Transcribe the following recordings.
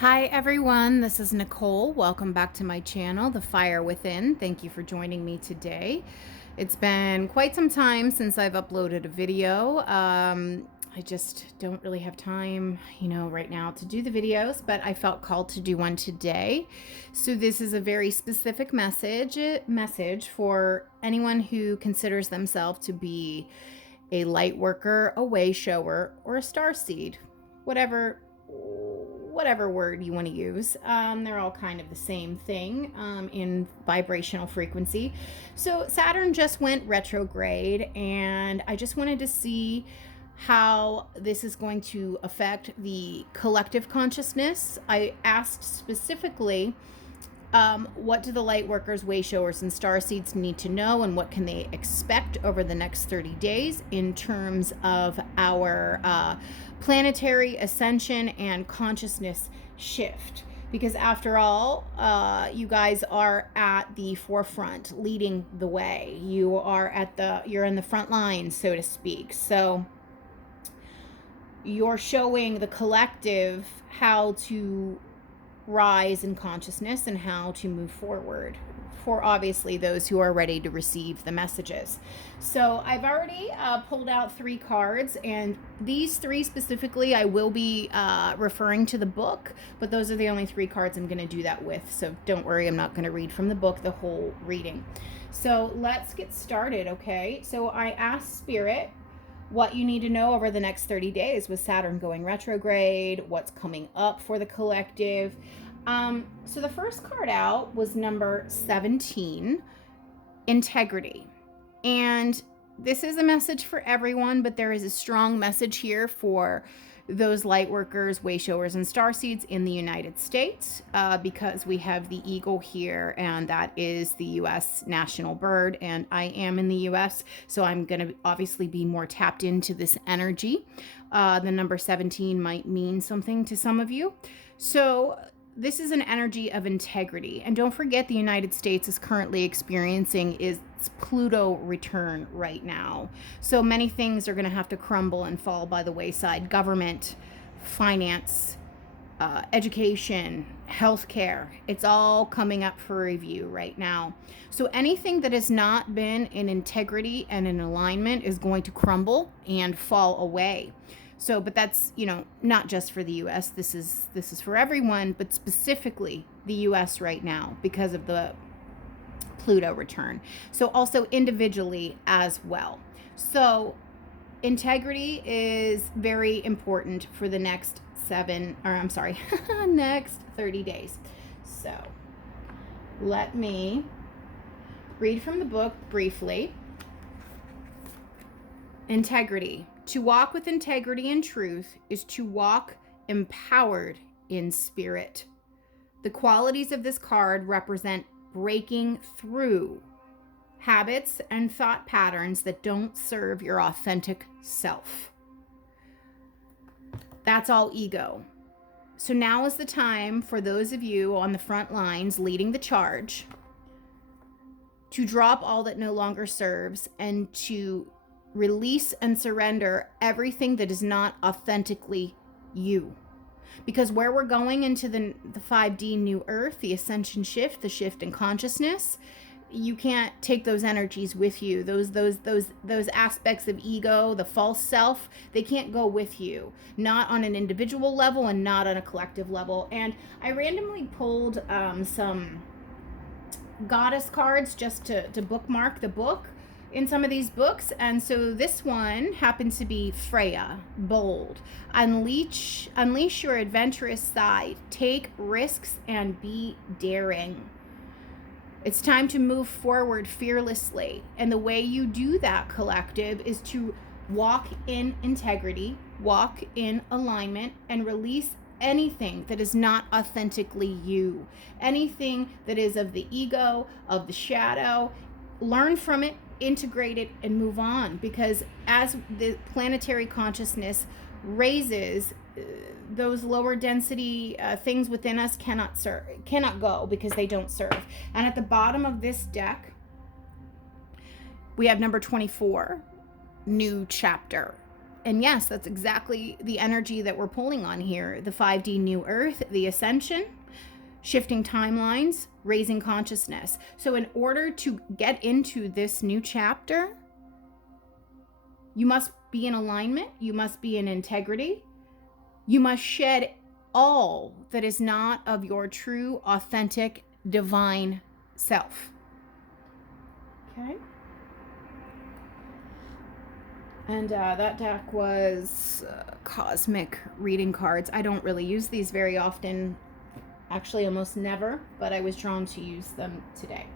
Hi everyone, this is Nicole. Welcome back to my channel, The Fire Within. Thank you for joining me today. It's been quite some time since I've uploaded a video. I just don't really have time, right now to do the videos, but I felt called to do one today. So this is a very specific message for anyone who considers themselves to be a light worker, a way shower, or a star seed, whatever word you want to use. They're all kind of the same thing in vibrational frequency. So Saturn just went retrograde, and I just wanted to see how this is going to affect the collective consciousness. I asked specifically, what do the light workers, way showers, and star seeds need to know, and what can they expect over the next 30 days in terms of our planetary ascension and consciousness shift? Because after all, you guys are at the forefront, leading the way. You're in the front lines, so to speak. So you're showing the collective how to rise in consciousness and how to move forward for obviously those who are ready to receive the messages. So I've already pulled out 3 cards, and these 3 specifically I will be referring to the book, but those are the only 3 cards I'm going to do that with. So don't worry, I'm not going to read from the book the whole reading. So let's get started, okay? So I asked Spirit what you need to know over the next 30 days with Saturn going retrograde, what's coming up for the collective. So the first card out was number 17, integrity. And this is a message for everyone, but there is a strong message here for those light workers, way showers, and star seeds in the United States, because we have the eagle here, and that is the U.S. national bird, and I am in the U.S., so I'm going to obviously be more tapped into this energy. The number 17 might mean something to some of you. So this is an energy of integrity. And don't forget, the United States is currently experiencing its Pluto return right now. So many things are going to have to crumble and fall by the wayside. Government, finance, education, healthcare. It's all coming up for review right now. So anything that has not been in integrity and in alignment is going to crumble and fall away. So, but that's, not just for the U.S. This is for everyone, but specifically the U.S. right now because of the Pluto return. So also individually as well. So integrity is very important for the next next 30 days. So let me read from the book briefly. Integrity. To walk with integrity and truth is to walk empowered in spirit. The qualities of this card represent breaking through habits and thought patterns that don't serve your authentic self. That's all ego. So now is the time for those of you on the front lines leading the charge to drop all that no longer serves and to release and surrender everything that is not authentically you. Because where we're going into the 5D new earth, the ascension shift, the shift in consciousness, you can't take those energies with you. Those aspects of ego, the false self, they can't go with you. Not on an individual level and not on a collective level. And I randomly pulled some goddess cards just to bookmark the book in some of these books, and so this one happens to be Freya, bold. Unleash your adventurous side. Take risks and be daring. It's time to move forward fearlessly, and the way you do that, collective, is to walk in integrity, walk in alignment, and release anything that is not authentically you. Anything that is of the ego, of the shadow. Learn from it, integrate it, and move on, because as the planetary consciousness raises, those lower density things within us cannot go because they don't serve. And at the bottom of this deck we have number 24, new chapter. And yes, that's exactly the energy that we're pulling on here. The 5D new earth, the ascension, shifting timelines, raising consciousness. So in order to get into this new chapter, you must be in alignment. You must be in integrity. You must shed all that is not of your true, authentic, divine self. Okay? And that deck was cosmic reading cards. I don't really use these very often, actually almost never, but I was drawn to use them today.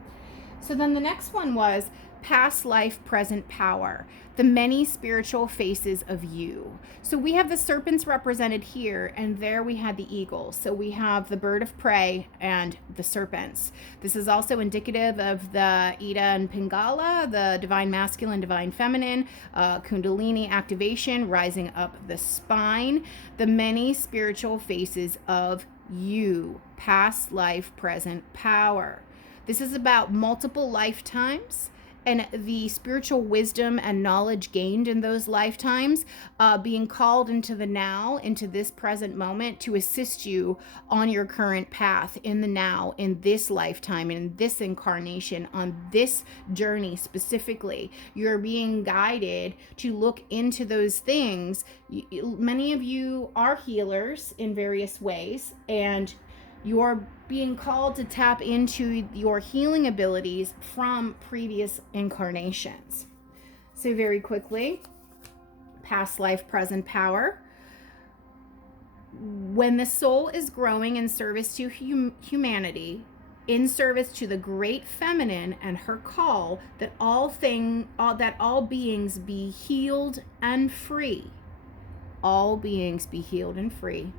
So then the next one was past life, present power, the many spiritual faces of you. So we have the serpents represented here, and there we had the eagle. So we have the bird of prey and the serpents. This is also indicative of the Ida and Pingala, the divine masculine, divine feminine, Kundalini activation, rising up the spine, the many spiritual faces of you, past life, present power. This is about multiple lifetimes and the spiritual wisdom and knowledge gained in those lifetimes being called into the now, into this present moment to assist you on your current path in the now, in this lifetime, in this incarnation, on this journey specifically. You're being guided to look into those things. Many of you are healers in various ways, and you're being called to tap into your healing abilities from previous incarnations. So very quickly, past life, present power. When the soul is growing in service to humanity, in service to the great feminine and her call that all beings be healed and free. All beings be healed and free.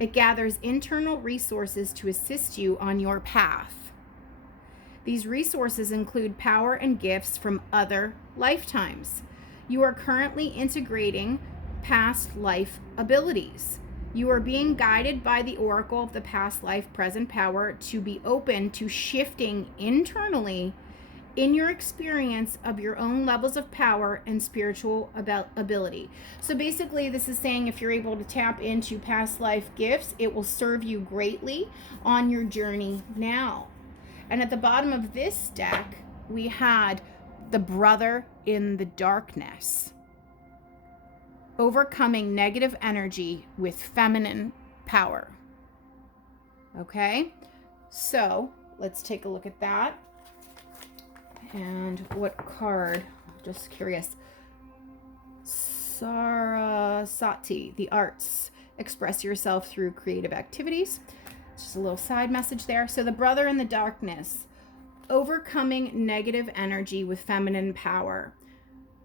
It gathers internal resources to assist you on your path. These resources include power and gifts from other lifetimes. You are currently integrating past life abilities. You are being guided by the oracle of the past life, present power to be open to shifting internally in your experience of your own levels of power and spiritual ability. So basically, this is saying if you're able to tap into past life gifts, it will serve you greatly on your journey now. And at the bottom of this deck, we had the brother in the darkness, overcoming negative energy with feminine power. Okay, so let's take a look at that. And what card? Just curious. Sarasati, the arts. Express yourself through creative activities. Just a little side message there. So the brother in the darkness, overcoming negative energy with feminine power.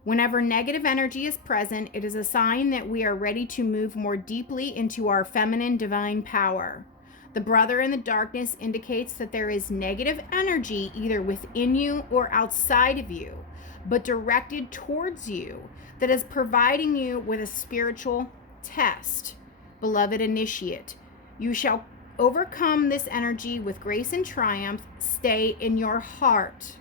Whenever negative energy is present, it is a sign that we are ready to move more deeply into our feminine divine power. The brother in the darkness indicates that there is negative energy either within you or outside of you, but directed towards you, that is providing you with a spiritual test. Beloved initiate, you shall overcome this energy with grace and triumph. Stay in your heart.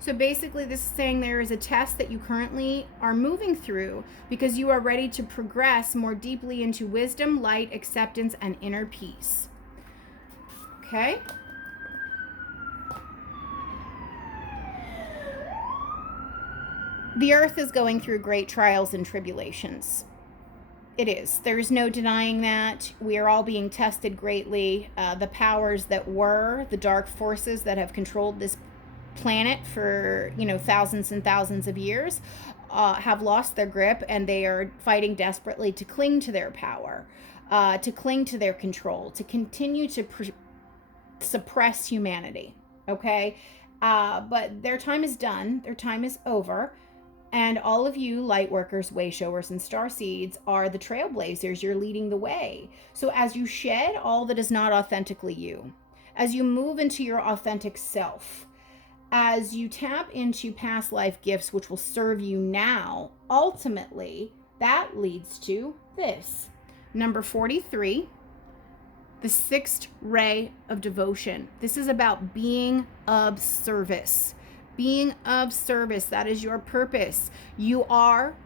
So basically, this is saying there is a test that you currently are moving through because you are ready to progress more deeply into wisdom, light, acceptance, and inner peace. Okay. The earth is going through great trials and tribulations. It is. There's no denying that. We are all being tested greatly. The powers that were, the dark forces that have controlled this planet for, thousands and thousands of years, have lost their grip, and they are fighting desperately to cling to their power, to cling to their control, to continue to suppress humanity. Okay, but their time is done. Their time is over. And all of you light workers, way showers, and star seeds are the trailblazers. You're leading the way. So as you shed all that is not authentically you, as you move into your authentic self, as you tap into past life gifts which will serve you now, ultimately that leads to this. Number 43, the sixth ray of devotion. This is about being of service. Being of service, that is your purpose. You are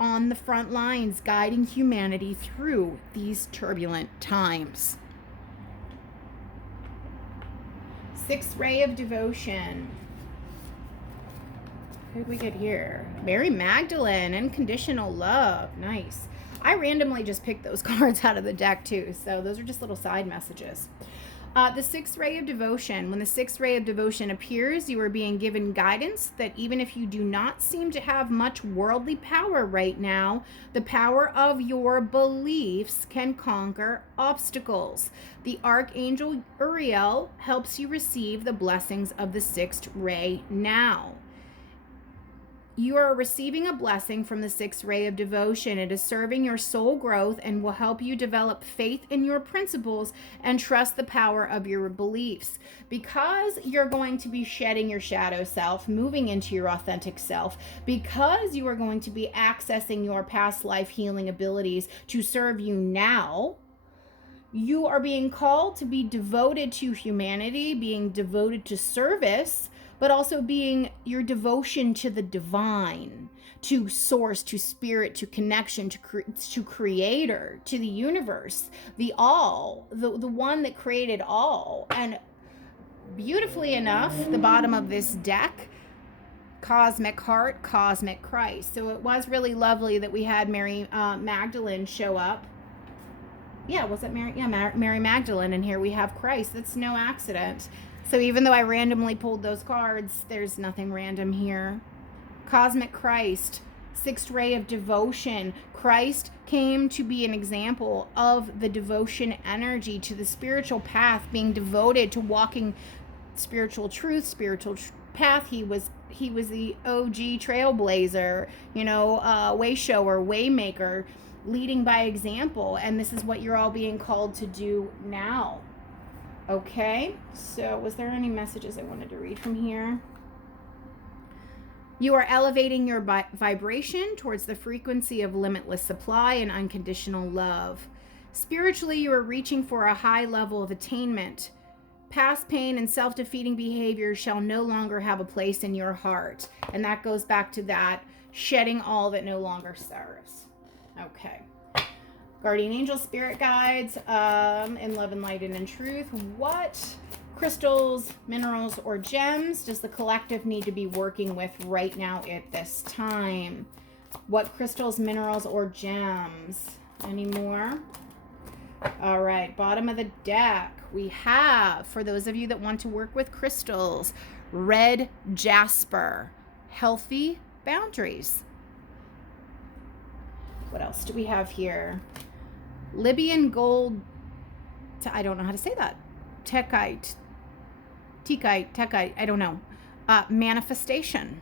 on the front lines, guiding humanity through these turbulent times. Sixth ray of devotion. Who did we get here? Mary Magdalene, unconditional love. Nice. I randomly just picked those cards out of the deck too, so those are just little side messages. The sixth ray of devotion. When the sixth ray of devotion appears, you are being given guidance that even if you do not seem to have much worldly power right now, the power of your beliefs can conquer obstacles. The Archangel Uriel helps you receive the blessings of the sixth ray now. You are receiving a blessing from the sixth ray of devotion. It is serving your soul growth and will help you develop faith in your principles and trust the power of your beliefs. Because you're going to be shedding your shadow self, moving into your authentic self, because you are going to be accessing your past life healing abilities to serve you now, you are being called to be devoted to humanity, being devoted to service, but also being your devotion to the divine, to source, to spirit, to connection, to creator, to the universe, the all, the one that created all. And beautifully enough, the bottom of this deck, cosmic heart, cosmic Christ. So it was really lovely that we had Mary Magdalene show up. Yeah, was it Mary? Yeah, Mary Magdalene. And here we have Christ. That's no accident. So even though I randomly pulled those cards, there's nothing random here. Cosmic Christ, sixth ray of devotion. Christ came to be an example of the devotion energy to the spiritual path, being devoted to walking spiritual truth, spiritual path. He was the OG trailblazer, way shower, way maker, leading by example. And this is what you're all being called to do now. Okay, so was there any messages I wanted to read from here? You are elevating your vibration towards the frequency of limitless supply and unconditional love. Spiritually, you are reaching for a high level of attainment. Past pain and self-defeating behavior shall no longer have a place in your heart. And that goes back to that shedding all that no longer serves. Okay. Guardian angel, spirit guides, in love and light and in truth. What crystals, minerals, or gems does the collective need to be working with right now at this time? What crystals, minerals, or gems? Any more? All right, bottom of the deck, we have, for those of you that want to work with crystals, red jasper, healthy boundaries. What else do we have here? Libyan gold, I don't know how to say that. Tekite, I don't know. Manifestation.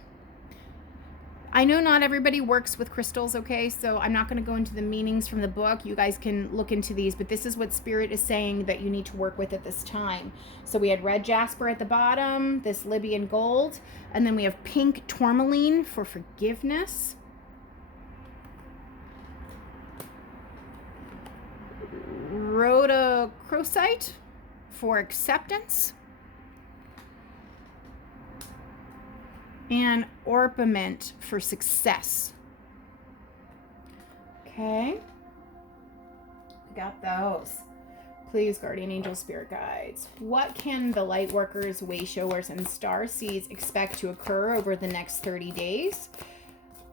I know not everybody works with crystals, okay? So I'm not going to go into the meanings from the book. You guys can look into these, but this is what Spirit is saying that you need to work with at this time. So we had red jasper at the bottom, this Libyan gold, and then we have pink tourmaline for forgiveness. Rhodochrosite for acceptance, and orpiment for success. Okay, we got those. Please, guardian angel, spirit guides, what can the light workers, way showers, and star seeds expect to occur over the next 30 days?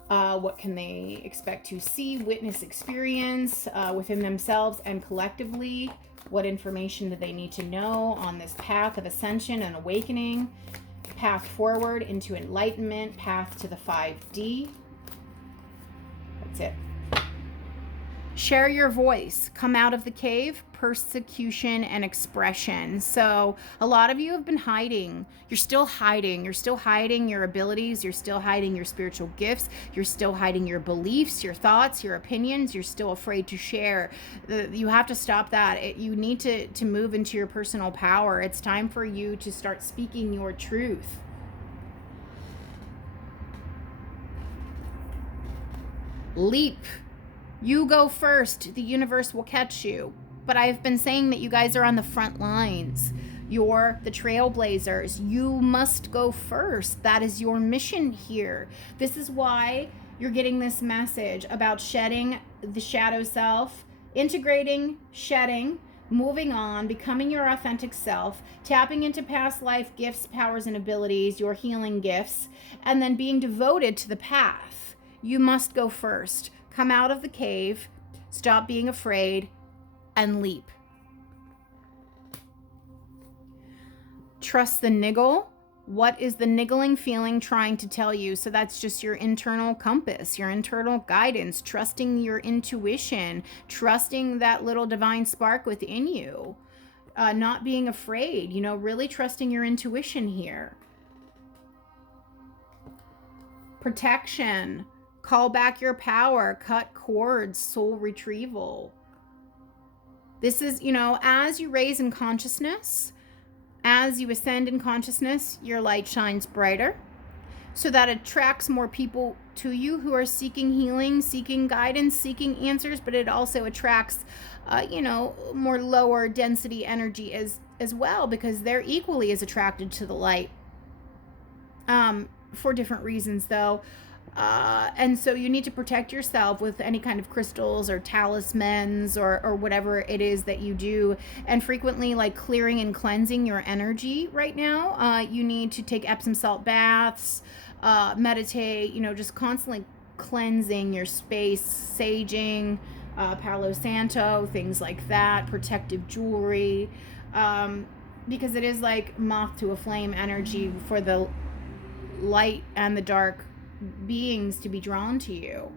What can they expect to see, witness, experience within themselves and collectively? What information do they need to know on this path of ascension and awakening? Path forward into enlightenment, path to the 5D. That's it. Share your voice. Come out of the cave. Persecution and expression. So a lot of you have been hiding. You're still hiding. You're still hiding your abilities. You're still hiding your spiritual gifts. You're still hiding your beliefs, your thoughts, your opinions. You're still afraid to share. You have to stop that. You need to move into your personal power. It's time for you to start speaking your truth. Leap. You go first. The universe will catch you. But I've been saying that you guys are on the front lines. You're the trailblazers. You must go first. That is your mission here. This is why you're getting this message about shedding the shadow self, integrating, shedding, moving on, becoming your authentic self, tapping into past life gifts, powers, and abilities, your healing gifts, and then being devoted to the path. You must go first. Come out of the cave, stop being afraid, and leap. Trust the niggle. What is the niggling feeling trying to tell you? So that's just your internal compass, your internal guidance, trusting your intuition, trusting that little divine spark within you, not being afraid, really trusting your intuition here. Protection, call back your power, cut cords, soul retrieval. This is, as you raise in consciousness, as you ascend in consciousness, your light shines brighter, so that attracts more people to you who are seeking healing, seeking guidance, seeking answers, but it also attracts, more lower density energy as well, because they're equally as attracted to the light, for different reasons though. And so you need to protect yourself with any kind of crystals or talismans or whatever it is that you do, and frequently like clearing and cleansing your energy right now. You need to take Epsom salt baths, meditate, just constantly cleansing your space, saging, Palo Santo, things like that, protective jewelry, because it is like moth to a flame energy for the light and the dark beings to be drawn to you.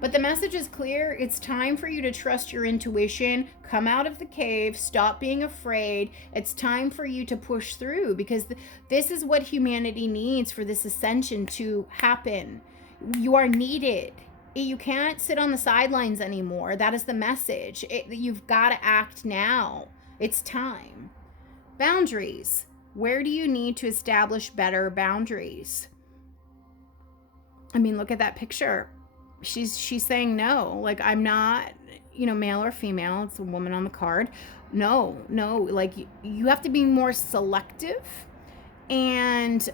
But the message is clear. It's time for you to trust your intuition, come out of the cave, stop being afraid. It's time for you to push through, because this is what humanity needs for this ascension to happen. You are needed. You can't sit on the sidelines anymore. That is the message. You've got to act now. It's time. Boundaries. Where do you need to establish better boundaries? I mean, look at that picture. She's saying no. Like, I'm not, male or female. It's a woman on the card. No. Like, you have to be more selective and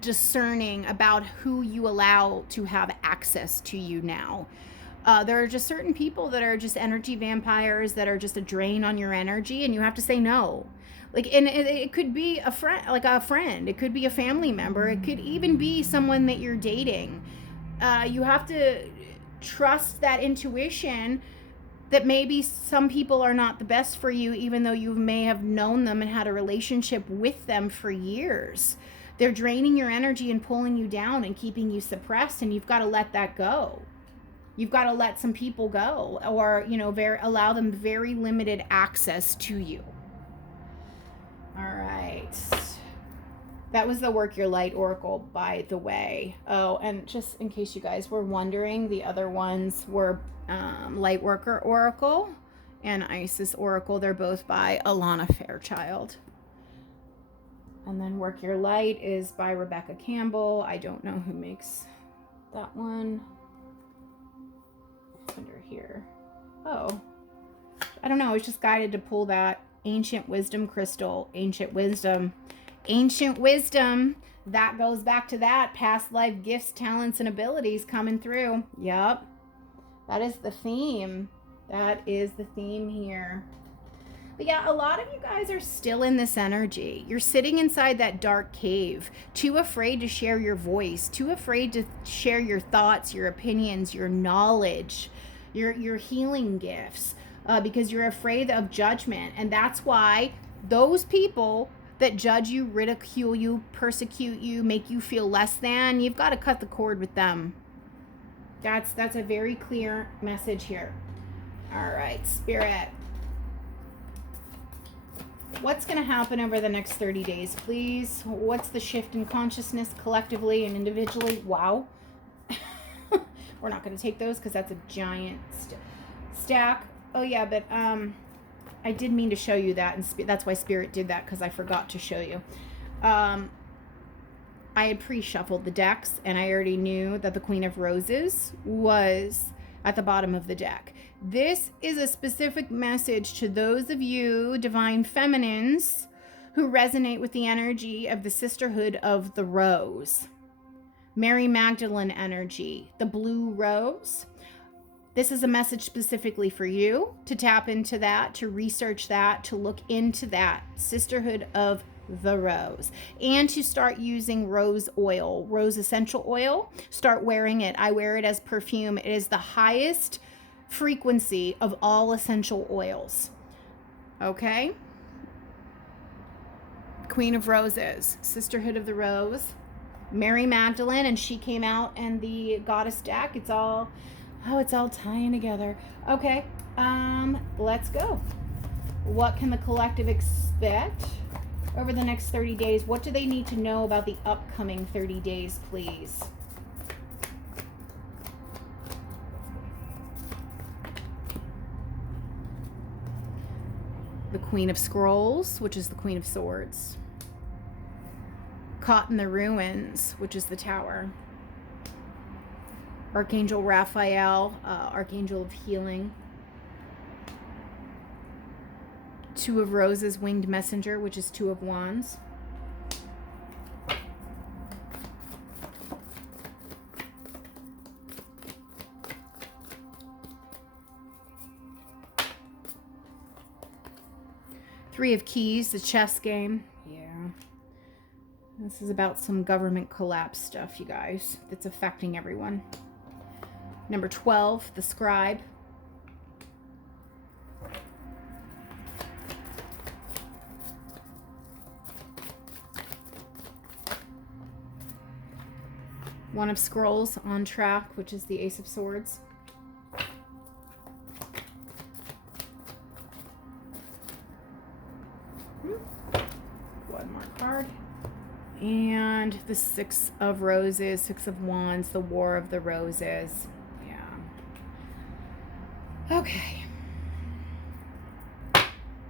discerning about who you allow to have access to you now. There are just certain people that are just energy vampires that are just a drain on your energy, and you have to say no. Like, and it could be a friend, it could be a family member, it could even be someone that you're dating. You have to trust that intuition that maybe some people are not the best for you, even though you may have known them and had a relationship with them for years. They're draining your energy and pulling you down and keeping you suppressed, and you've got to let that go. You've got to let some people go, or, allow them very limited access to you. All right. That was the Work Your Light Oracle, by the way. Oh, and just in case you guys were wondering, the other ones were Lightworker Oracle and Isis Oracle. They're both by Alana Fairchild. And then Work Your Light is by Rebecca Campbell. I don't know who makes that one. It's under here. Oh, I don't know. I was just guided to pull that Ancient Wisdom crystal. Ancient Wisdom. That goes back to that past life gifts, talents, and abilities coming through. Yep. That is the theme. That is the theme here. But yeah, a lot of you guys are still in this energy. You're sitting inside that dark cave, too afraid to share your voice, too afraid to share your thoughts, your opinions, your knowledge, your healing gifts. Because you're afraid of judgment. And that's why those people that judge you, ridicule you, persecute you, make you feel less than, you've got to cut the cord with them. That's a very clear message here. All right, Spirit. What's going to happen over the next 30 days, please? What's the shift in consciousness collectively and individually? Wow. We're not going to take those because that's a giant stack. Oh yeah, but I did mean to show you that, and that's why Spirit did that, because I forgot to show you. I had pre-shuffled the decks, and I already knew that the Queen of Roses was at the bottom of the deck. This is a specific message to those of you divine feminines who resonate with the energy of the sisterhood of the rose. Mary Magdalene energy, the blue rose. This is a message specifically for you to tap into that, to research that, to look into that sisterhood of the rose, and to start using rose oil, rose essential oil. Start wearing it. I wear it as perfume. It is the highest frequency of all essential oils. Okay? Queen of Roses, sisterhood of the rose, Mary Magdalene, and she came out in the goddess deck. It's all tying together. Okay, let's go. What can the collective expect over the next 30 days? What do they need to know about the upcoming 30 days, please? The Queen of Scrolls, which is the Queen of Swords. Caught in the Ruins, which is the Tower. Archangel Raphael, Archangel of Healing. Two of Roses, Winged Messenger, which is Two of Wands. Three of Keys, the chess game. Yeah. This is about some government collapse stuff, you guys, that's affecting everyone. Number 12, the Scribe. One of Scrolls, on track, which is the Ace of Swords. One more card. And the Six of Roses, Six of Wands, the War of the Roses. Yeah. Okay.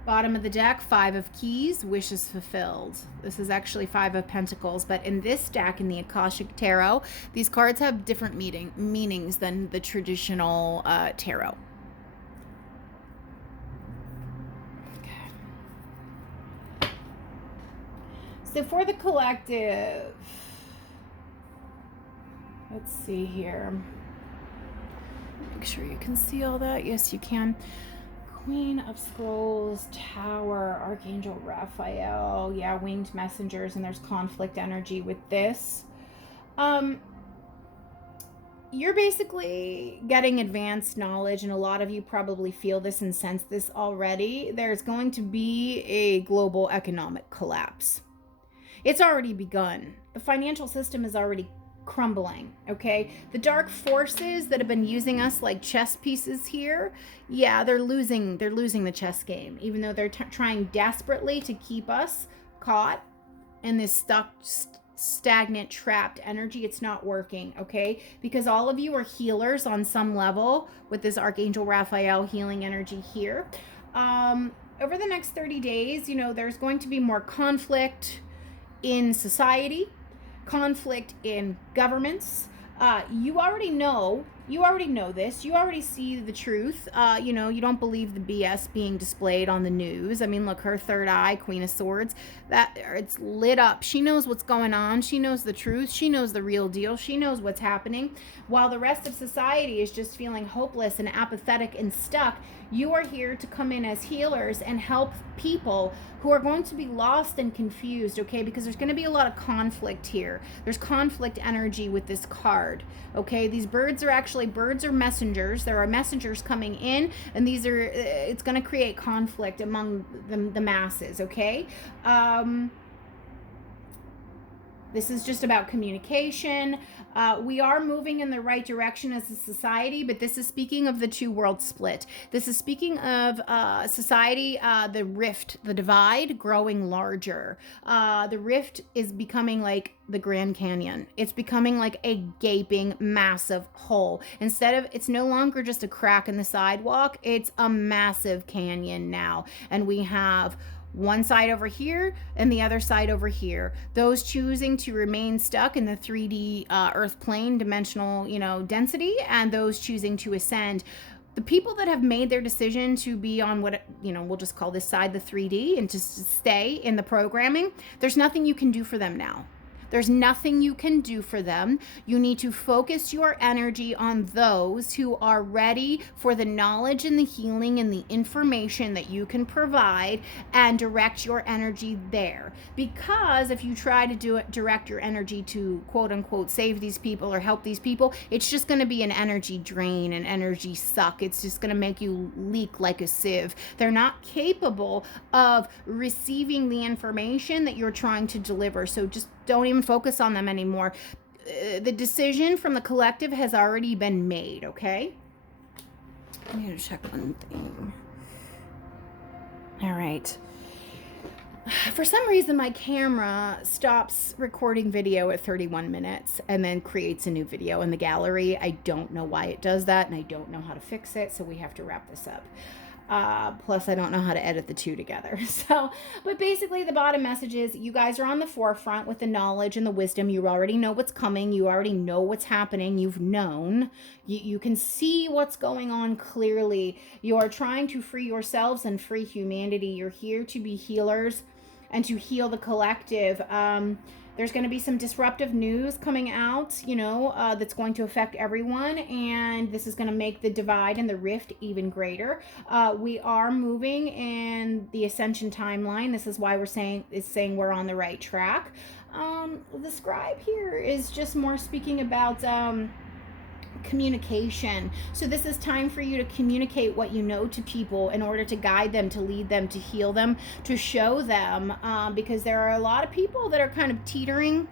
Bottom of the deck, Five of Keys, Wishes Fulfilled. This is actually Five of Pentacles, but in this deck, in the Akashic Tarot, these cards have different meanings than the traditional tarot. So for the collective, let's see here. Make sure you can see all that. Yes, you can. Queen of Scrolls, Tower, Archangel Raphael. Yeah, Winged Messengers, and there's conflict energy with this. You're basically getting advanced knowledge, and a lot of you probably feel this and sense this already. There's going to be a global economic collapse. It's already begun. The financial system is already crumbling, okay? The dark forces that have been using us like chess pieces here, yeah, they're losing the chess game, even though they're trying desperately to keep us caught in this stuck, stagnant, trapped energy. It's not working, okay? Because all of you are healers on some level with this Archangel Raphael healing energy here. Over the next 30 days, you know, there's going to be more conflict in society, conflict in governments. You already know this. You already see the truth. You know, you don't believe the BS being displayed on the news. I mean, look, her third eye, Queen of Swords, that it's lit up. She knows what's going on. She knows the truth. She knows the real deal. She knows what's happening. While the rest of society is just feeling hopeless and apathetic and stuck, you are here to come in as healers and help people who are going to be lost and confused, okay? Because there's going to be a lot of conflict here. There's conflict energy with this card, okay? These birds are messengers. There are messengers coming in, and it's going to create conflict among the masses, okay? This is just about communication. We are moving in the right direction as a society, but this is speaking of the two world split. This is speaking of society, the rift, the divide growing larger. The rift is becoming like the Grand Canyon. It's becoming like a gaping, massive hole. It's no longer just a crack in the sidewalk. It's a massive canyon now. And we have one side over here and the other side over here. Those choosing to remain stuck in the 3D earth plane dimensional, density, and those choosing to ascend. The people that have made their decision to be on what, we'll just call this side the 3D and just stay in the programming, there's nothing you can do for them now. There's nothing you can do for them. You need to focus your energy on those who are ready for the knowledge and the healing and the information that you can provide, and direct your energy there. Because if you try to direct your energy to quote unquote save these people or help these people, it's just going to be an energy drain, an energy suck. It's just going to make you leak like a sieve. They're not capable of receiving the information that you're trying to deliver. So just don't even focus on them anymore. The decision from the collective has already been made, okay? I'm going to check one thing. All right. For some reason, my camera stops recording video at 31 minutes and then creates a new video in the gallery. I don't know why it does that, and I don't know how to fix it, so we have to wrap this up. Plus, I don't know how to edit the two together. So, but basically, the bottom message is you guys are on the forefront with the knowledge and the wisdom. You already know what's coming. You already know what's happening. You've known. You can see what's going on clearly. You are trying to free yourselves and free humanity. You're here to be healers and to heal the collective. There's going to be some disruptive news coming out, that's going to affect everyone. And this is going to make the divide and the rift even greater. We are moving in the ascension timeline. This is why we're saying we're on the right track. The scribe here is just more speaking about communication. So this is time for you to communicate what you know to people in order to guide them, to lead them, to heal them, to show them, because there are a lot of people that are kind of teetering,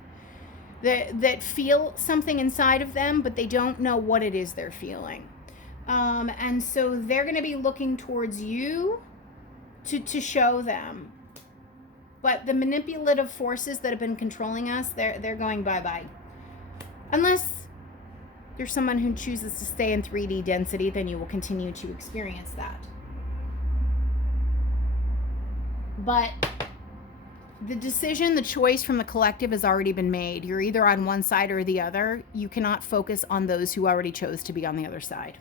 that feel something inside of them, but they don't know what it is they're feeling. And so they're going to be looking towards you to show them. But the manipulative forces that have been controlling us, they're going bye-bye. Unless you're someone who chooses to stay in 3D density, then you will continue to experience that. But the decision, the choice from the collective has already been made. You're either on one side or the other. You cannot focus on those who already chose to be on the other side.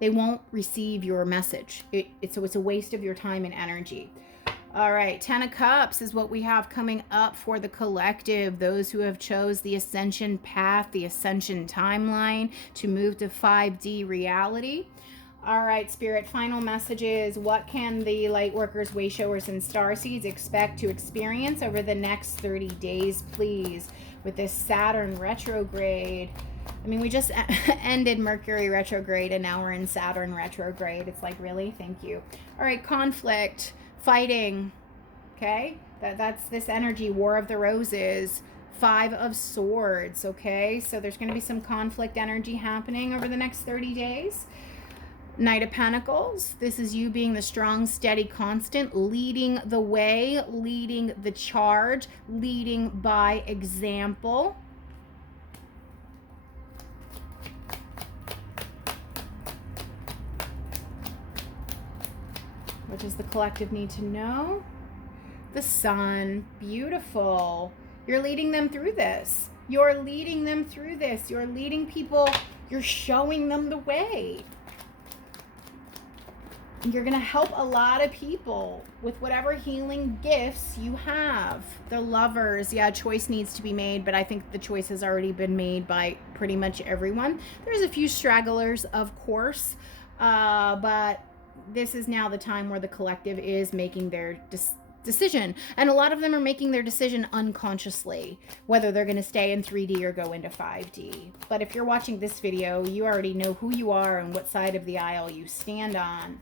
They won't receive your message. So it's a waste of your time and energy. All right, 10 of Cups is what we have coming up for the collective. Those who have chose the ascension path, the ascension timeline to move to 5D reality. All right, Spirit, final messages. What can the light workers, way showers, and starseeds expect to experience over the next 30 days, please, with this Saturn retrograde? I mean, we just ended Mercury retrograde, and now we're in Saturn retrograde. It's like, really? Thank you. All right, conflict. Fighting, okay? That's this energy, War of the Roses, 5 of Swords, okay? So there's going to be some conflict energy happening over the next 30 days. Knight of Pentacles, this is you being the strong, steady, constant, leading the way, leading the charge, leading by example. What does the collective need to know? The Sun. Beautiful. You're leading them through this. You're leading them through this. You're leading people. You're showing them the way. You're going to help a lot of people with whatever healing gifts you have. The Lovers. Yeah, choice needs to be made, but I think the choice has already been made by pretty much everyone. There's a few stragglers, of course, but this is now the time where the collective is making their decision. And a lot of them are making their decision unconsciously, whether they're going to stay in 3D or go into 5D. But if you're watching this video, you already know who you are and what side of the aisle you stand on.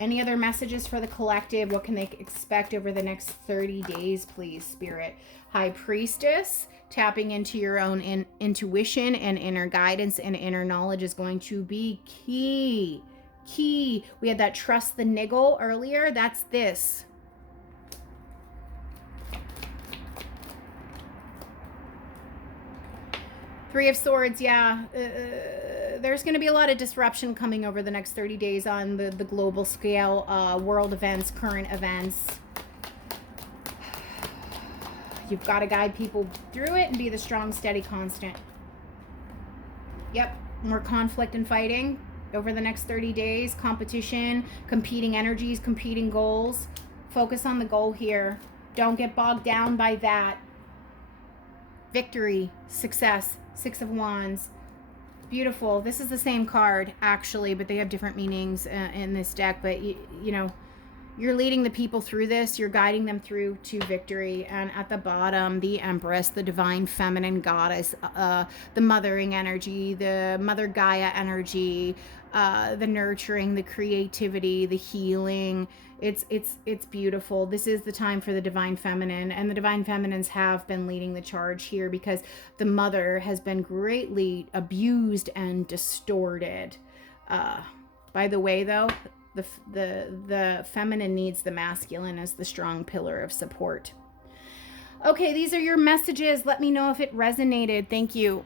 Any other messages for the collective? What can they expect over the next 30 days, please, Spirit? High Priestess, tapping into your own intuition and inner guidance and inner knowledge is going to be key. We had that trust the niggle earlier. That's this. Three of Swords. Yeah, there's going to be a lot of disruption coming over the next 30 days on the global scale, world events, current events. You've got to guide people through it and be the strong, steady, constant. Yep, more conflict and fighting over the next 30 days, competition, competing energies, competing goals. Focus on the goal here. Don't get bogged down by that. victory, success, Six of Wands. Beautiful. This is the same card, actually, but they have different meanings in this deck. But, you know, you're leading the people through this. You're guiding them through to victory. And at the bottom, the Empress, the divine feminine goddess, the mothering energy, the Mother Gaia energy, the nurturing, the creativity, the healing. It's beautiful. This is the time for the divine feminine, and the divine feminines have been leading the charge here because the mother has been greatly abused and distorted. By the way, though, the feminine needs the masculine as the strong pillar of support. Okay, these are your messages. Let me know if it resonated. Thank you.